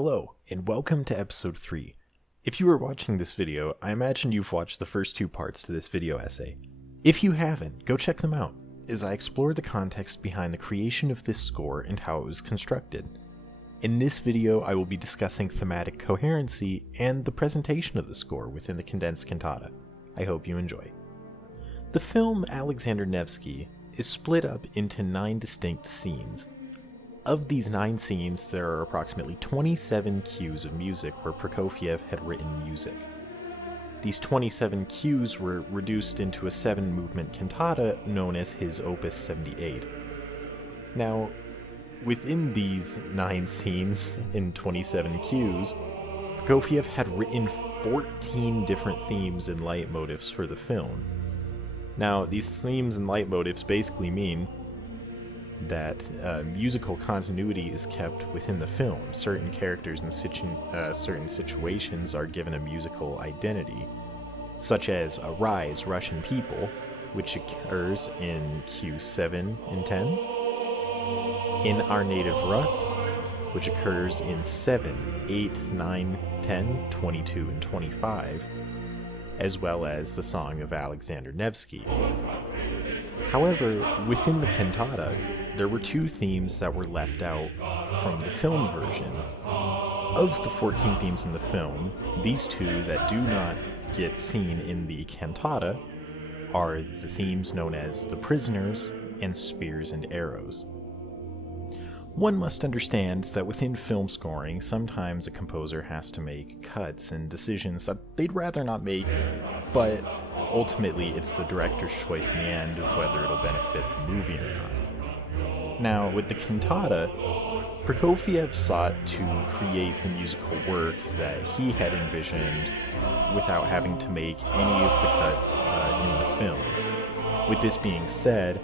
Hello, and welcome to episode 3. If you are watching this video, I imagine you've watched the first 2 parts to this video essay. If you haven't, go check them out, as I explore the context behind the creation of this score and how it was constructed. In this video, I will be discussing thematic coherency and the presentation of the score within the condensed cantata. I hope you enjoy. The film Alexander Nevsky is split up into 9 distinct scenes. Of these 9 scenes, there are approximately 27 cues of music where Prokofiev had written music. These 27 cues were reduced into a 7-movement cantata known as his Opus 78. Now, within these 9 scenes in 27 cues, Prokofiev had written 14 different themes and leitmotifs for the film. Now, these themes and leitmotifs basically mean that musical continuity is kept within the film. Certain characters and certain situations are given a musical identity, such as a rise, Russian people, which occurs in Cue 7 and 10, in Our Native Russ, which occurs in 7, 8, 9, 10, 22, and 25, as well as the Song of Alexander Nevsky. However, within the cantata, there were 2 themes that were left out from the film version. Of the 14 themes in the film, these 2 that do not get seen in the cantata are the themes known as The Prisoners and Spears and Arrows. One must understand that within film scoring, sometimes a composer has to make cuts and decisions that they'd rather not make, but ultimately it's the director's choice in the end of whether it'll benefit the movie or not. Now, with the cantata, Prokofiev sought to create the musical work that he had envisioned without having to make any of the cuts in the film. With this being said,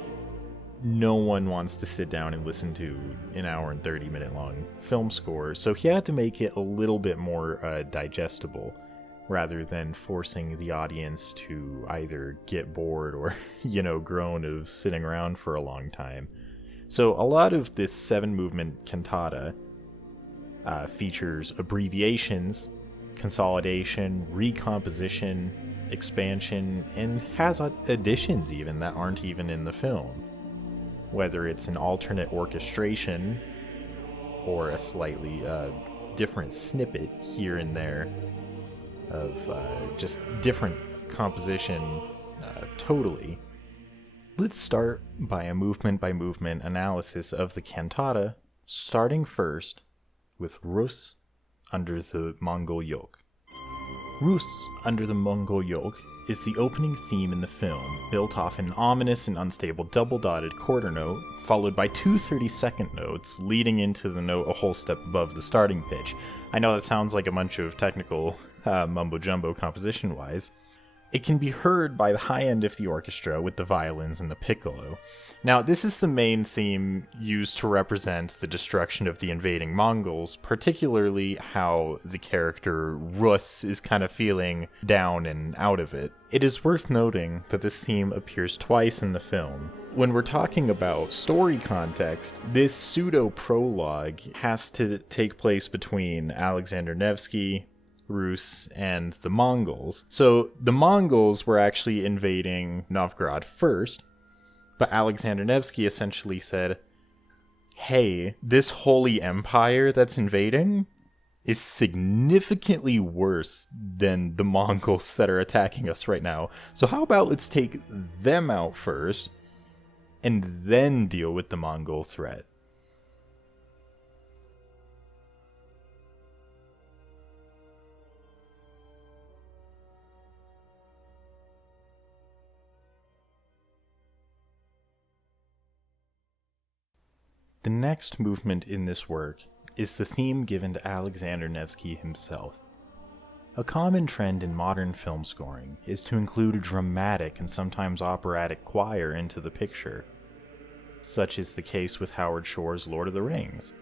no one wants to sit down and listen to an hour and 30-minute long film score, so he had to make it a little bit more digestible, rather than forcing the audience to either get bored or, groan of sitting around for a long time. So a lot of this 7-movement cantata features abbreviations, consolidation, recomposition, expansion, and has additions even that aren't even in the film. Whether it's an alternate orchestration or a slightly different snippet here and there of just different composition totally. Let's start by a movement-by-movement analysis of the cantata, starting first with Russ under the Mongol yoke. Ruse under the Mongol yoke is the opening theme in the film, built off an ominous and unstable double-dotted quarter note, followed by 2 30-second notes, leading into the note a whole step above the starting pitch. I know that sounds like a bunch of technical mumbo-jumbo composition-wise. It can be heard by the high end of the orchestra with the violins and the piccolo. Now, this is the main theme used to represent the destruction of the invading Mongols, particularly how the character Russ is kind of feeling down and out of it. It is worth noting that this theme appears twice in the film. When we're talking about story context, this pseudo-prologue has to take place between Alexander Nevsky, Rus, and the Mongols. So the Mongols were actually invading Novgorod first, but Alexander Nevsky essentially said, hey, this holy empire that's invading is significantly worse than the Mongols that are attacking us right now. So how about let's take them out first and then deal with the Mongol threat? The next movement in this work is the theme given to Alexander Nevsky himself. A common trend in modern film scoring is to include a dramatic and sometimes operatic choir into the picture, such is the case with Howard Shore's Lord of the Rings.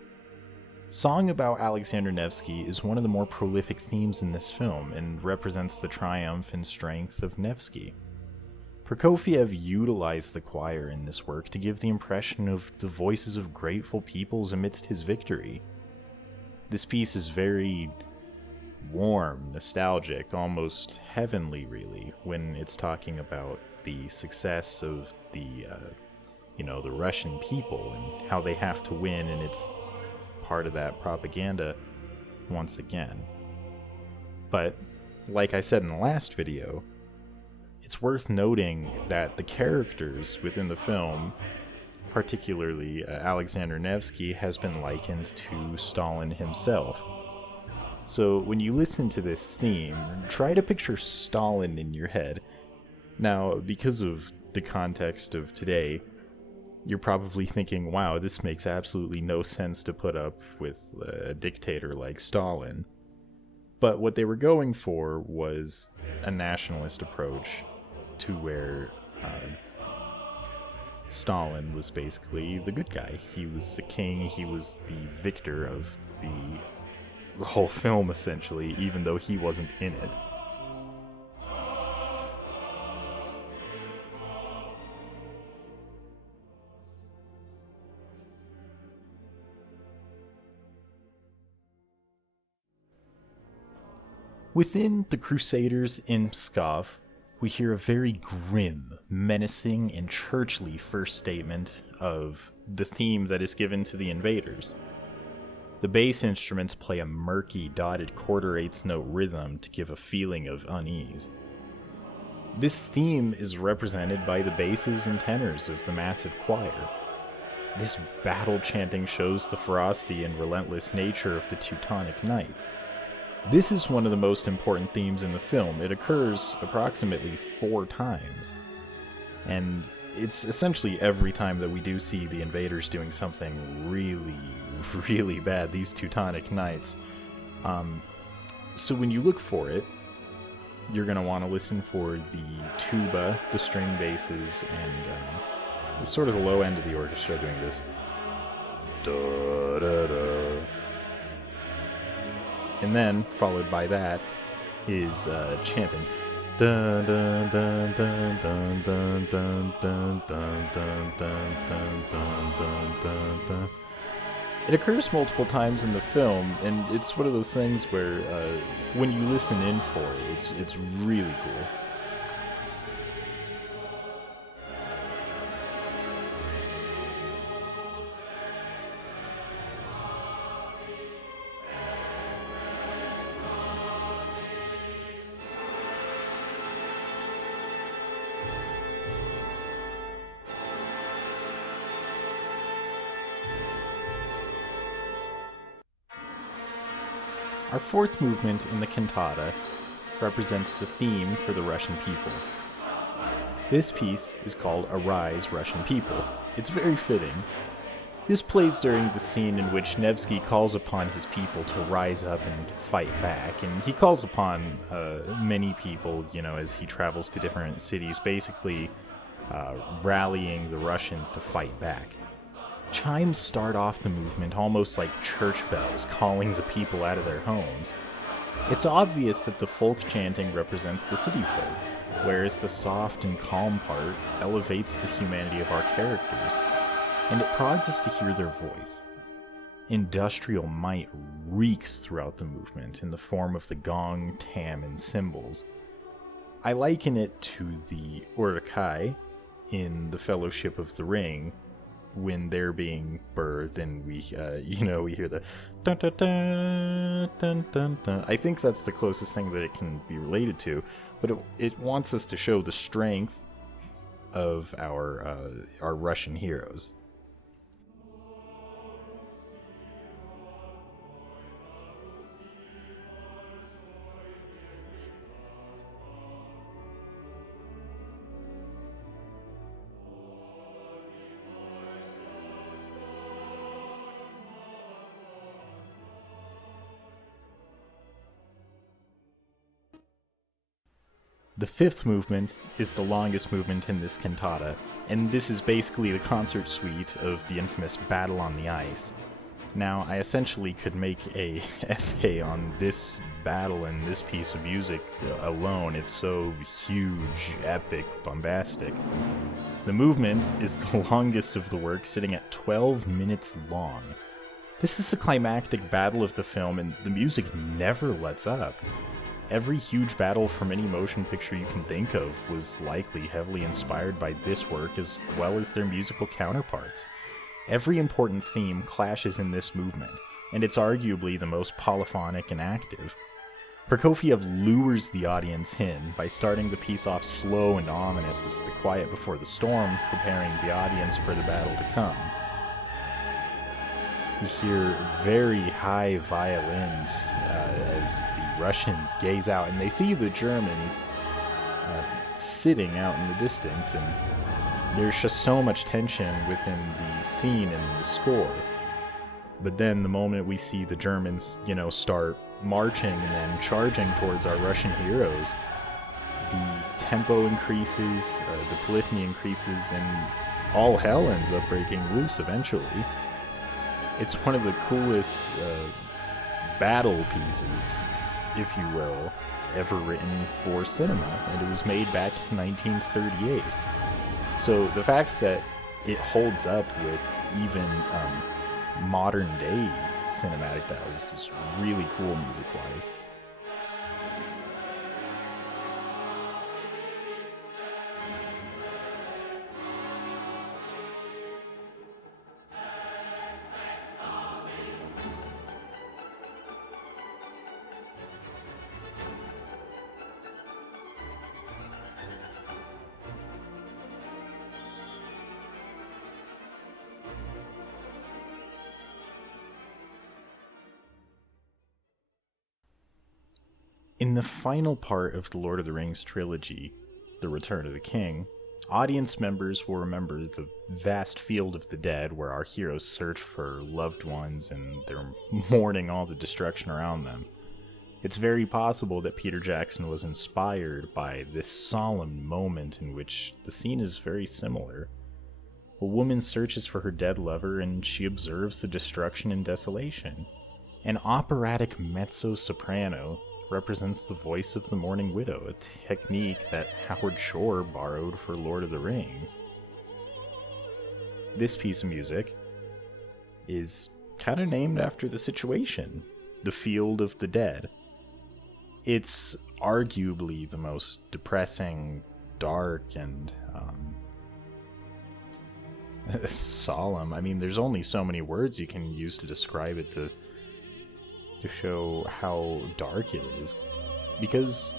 Song About Alexander Nevsky is one of the more prolific themes in this film and represents the triumph and strength of Nevsky. Prokofiev utilized the choir in this work to give the impression of the voices of grateful peoples amidst his victory. This piece is very warm, nostalgic, almost heavenly, really, when it's talking about the success of the Russian people and how they have to win, and it's part of that propaganda once again. But, like I said in the last video, it's worth noting that the characters within the film, particularly Alexander Nevsky, has been likened to Stalin himself. So when you listen to this theme, try to picture Stalin in your head. Now, because of the context of today, you're probably thinking, wow, this makes absolutely no sense to put up with a dictator like Stalin. But what they were going for was a nationalist approach to where Stalin was basically the good guy. He was the king, he was the victor of the whole film, essentially, even though he wasn't in it. Within the Crusaders in Pskov, we hear a very grim, menacing, and churchly first statement of the theme that is given to the invaders. The bass instruments play a murky, dotted quarter-eighth note rhythm to give a feeling of unease. This theme is represented by the basses and tenors of the massive choir. This battle chanting shows the ferocity and relentless nature of the Teutonic Knights. This is one of the most important themes in the film. It occurs approximately 4 times. And it's essentially every time that we do see the invaders doing something really, really bad, these Teutonic Knights. So when you look for it, you're going to want to listen for the tuba, the string basses, and sort of the low end of the orchestra doing this. Da, da, da. And then, followed by that, is chanting. Dun, dun, dun, dun, dun, dun, dun, dun, dun, dun, dun, dun, dun, dun, dun. It occurs multiple times in the film, and it's one of those things where when you listen in for it, it's really cool. Our fourth movement in the cantata represents the theme for the Russian peoples. This piece is called Arise, Russian People. It's very fitting. This plays during the scene in which Nevsky calls upon his people to rise up and fight back, and he calls upon many people, as he travels to different cities, basically rallying the Russians to fight back. Chimes start off the movement almost like church bells calling the people out of their homes. It's obvious that the folk chanting represents the city folk, whereas the soft and calm part elevates the humanity of our characters, and it prods us to hear their voice. Industrial might reeks throughout the movement in the form of the gong, tam, and cymbals. I liken it to the Uruk-hai in The Fellowship of the Ring, when they're being birthed and we hear the dun dun dun dun dun dun. I think that's the closest thing that it can be related to, but it wants us to show the strength of our Russian heroes. The fifth movement is the longest movement in this cantata, and this is basically the concert suite of the infamous Battle on the Ice. Now, I essentially could make a essay on this battle and this piece of music alone. It's so huge, epic, bombastic. The movement is the longest of the work, sitting at 12 minutes long. This is the climactic battle of the film, and the music never lets up. Every huge battle from any motion picture you can think of was likely heavily inspired by this work as well as their musical counterparts. Every important theme clashes in this movement, and it's arguably the most polyphonic and active. Prokofiev lures the audience in by starting the piece off slow and ominous as the quiet before the storm, preparing the audience for the battle to come. You hear very high violins as the Russians gaze out, and they see the Germans sitting out in the distance, and there's just so much tension within the scene and the score. But then the moment we see the Germans, start marching and then charging towards our Russian heroes, the tempo increases, the polyphony increases, and all hell ends up breaking loose eventually. It's one of the coolest battle pieces, if you will, ever written for cinema, and it was made back in 1938. So the fact that it holds up with even modern day cinematic battles is really cool music-wise. In the final part of the Lord of the Rings trilogy, The Return of the King, audience members will remember the vast field of the dead where our heroes search for loved ones and they're mourning all the destruction around them. It's very possible that Peter Jackson was inspired by this solemn moment in which the scene is very similar. A woman searches for her dead lover and she observes the destruction and desolation. An operatic mezzo-soprano represents the voice of the mourning widow, a technique that Howard Shore borrowed for Lord of the Rings. This piece of music is kind of named after the situation, the field of the dead. It's arguably the most depressing, dark, and solemn. I mean, there's only so many words you can use to describe it to show how dark it is. Because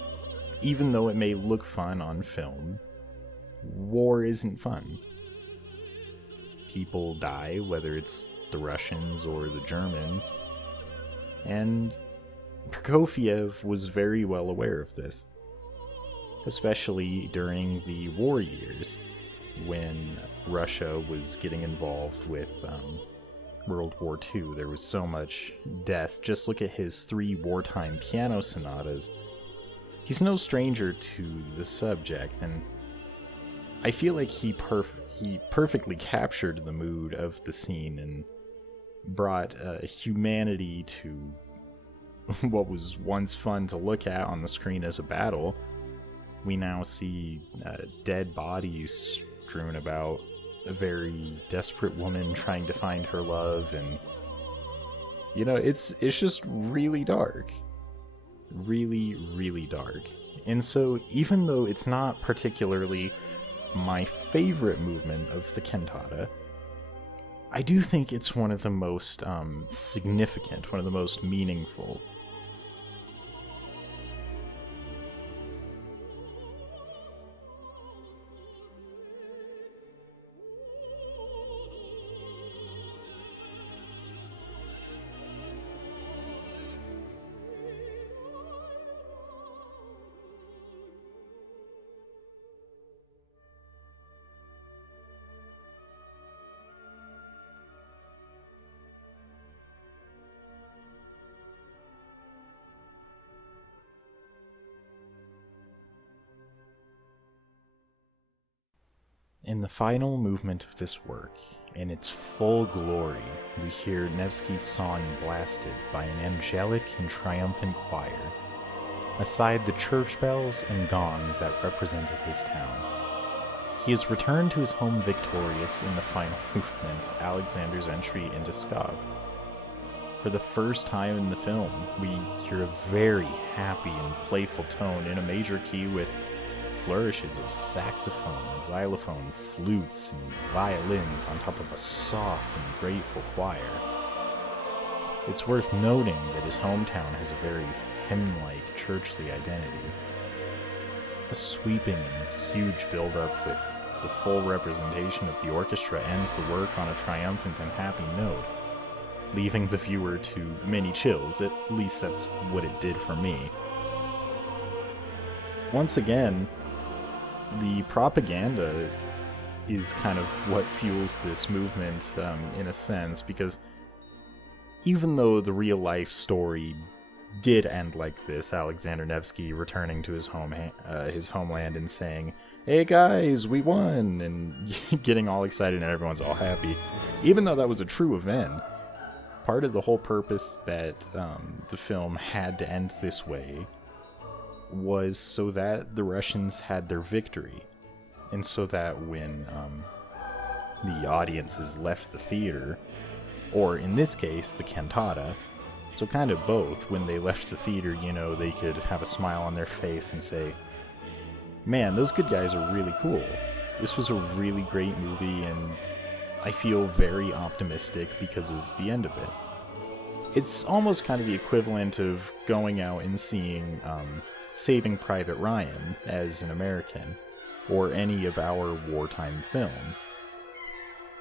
even though it may look fun on film, war isn't fun. People die, whether it's the Russians or the Germans, and Prokofiev was very well aware of this, especially during the war years when Russia was getting involved with World War II. There was so much death. Just look at his 3 wartime piano sonatas. He's no stranger to the subject, and I feel like he perfectly captured the mood of the scene and brought humanity to what was once fun to look at on the screen as a battle. We now see dead bodies strewn about, a very desperate woman trying to find her love, and it's just really dark. Really, really dark. And so even though it's not particularly my favorite movement of the cantata, I do think it's one of the most significant, one of the most meaningful. In the final movement of this work, in its full glory, we hear Nevsky's song blasted by an angelic and triumphant choir, aside the church bells and gong that represented his town. He is returned to his home victorious in the final movement, Alexander's entry into Pskov. For the first time in the film, we hear a very happy and playful tone in a major key with flourishes of saxophone, xylophone, flutes, and violins on top of a soft and grateful choir. It's worth noting that his hometown has a very hymn-like, churchly identity. A sweeping and huge build-up with the full representation of the orchestra ends the work on a triumphant and happy note, leaving the viewer to many chills. At least that's what it did for me. Once again, the propaganda is kind of what fuels this movement, in a sense, because even though the real-life story did end like this, Alexander Nevsky returning to his homeland and saying, "Hey guys, we won," and getting all excited and everyone's all happy. Even though that was a true event, part of the whole purpose that the film had to end this way was so that the Russians had their victory, and so that when the audiences left the theater, or in this case, the cantata, so kind of both, when they left the theater, they could have a smile on their face and say, "Man, those good guys are really cool. This was a really great movie, and I feel very optimistic because of the end of it." It's almost kind of the equivalent of going out and seeing Saving Private Ryan as an American, or any of our wartime films.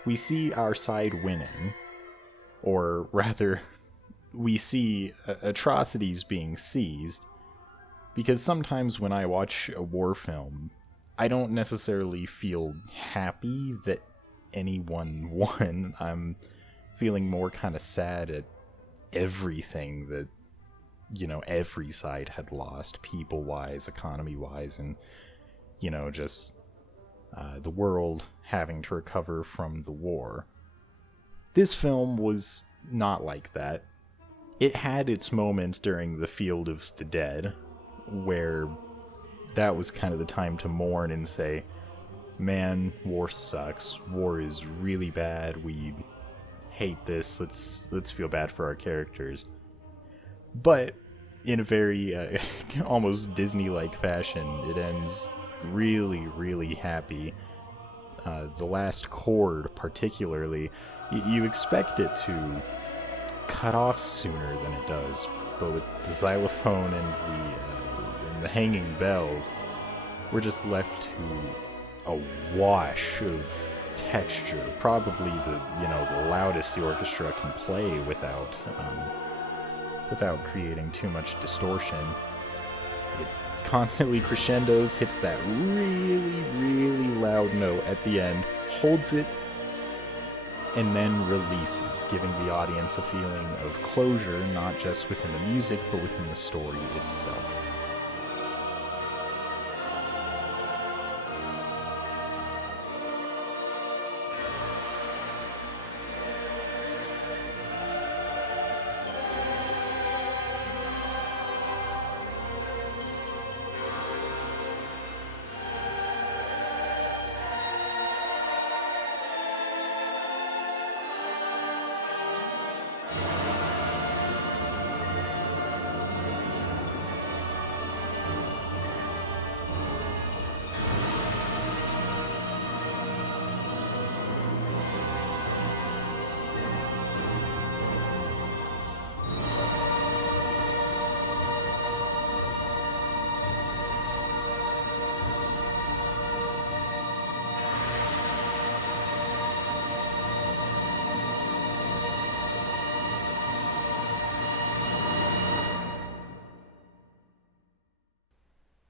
We see our side winning, or rather, we see atrocities being seized, because sometimes when I watch a war film, I don't necessarily feel happy that anyone won. I'm feeling more kind of sad at everything that, every side had lost, people-wise, economy-wise, and, just the world having to recover from the war. This film was not like that. It had its moment during the Field of the Dead, where that was kind of the time to mourn and say, "Man, war sucks. War is really bad. We hate this. Let's feel bad for our characters." But in a very almost Disney-like fashion, it ends really, really happy. The last chord, particularly, you expect it to cut off sooner than it does, but with the xylophone and the hanging bells, we're just left to a wash of texture, probably the loudest the orchestra can play without creating too much distortion. It constantly crescendos, hits that really, really loud note at the end, holds it, and then releases, giving the audience a feeling of closure, not just within the music, but within the story itself.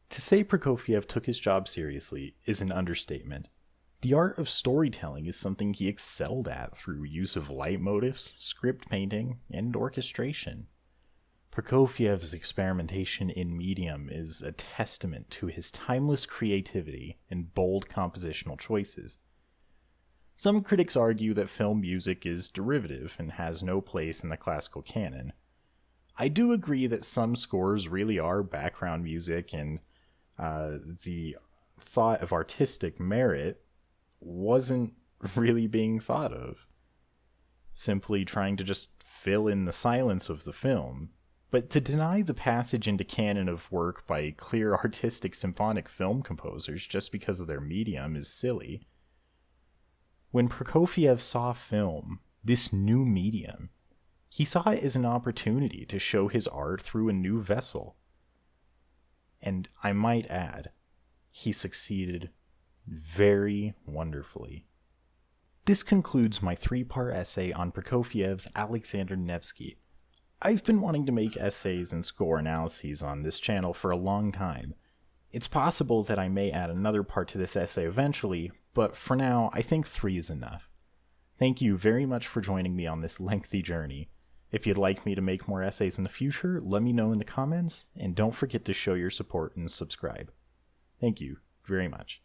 To say Prokofiev took his job seriously is an understatement. The art of storytelling is something he excelled at through use of leitmotifs, script painting, and orchestration. Prokofiev's experimentation in medium is a testament to his timeless creativity and bold compositional choices. Some critics argue that film music is derivative and has no place in the classical canon. I do agree that some scores really are background music, and the thought of artistic merit wasn't really being thought of. Simply trying to just fill in the silence of the film, but to deny the passage into canon of work by clear artistic symphonic film composers just because of their medium is silly. When Prokofiev saw film, this new medium, he saw it as an opportunity to show his art through a new vessel. And I might add, he succeeded very wonderfully. This concludes my 3-part essay on Prokofiev's Alexander Nevsky. I've been wanting to make essays and score analyses on this channel for a long time. It's possible that I may add another part to this essay eventually, but for now, I think 3 is enough. Thank you very much for joining me on this lengthy journey. If you'd like me to make more essays in the future, let me know in the comments, and don't forget to show your support and subscribe. Thank you very much.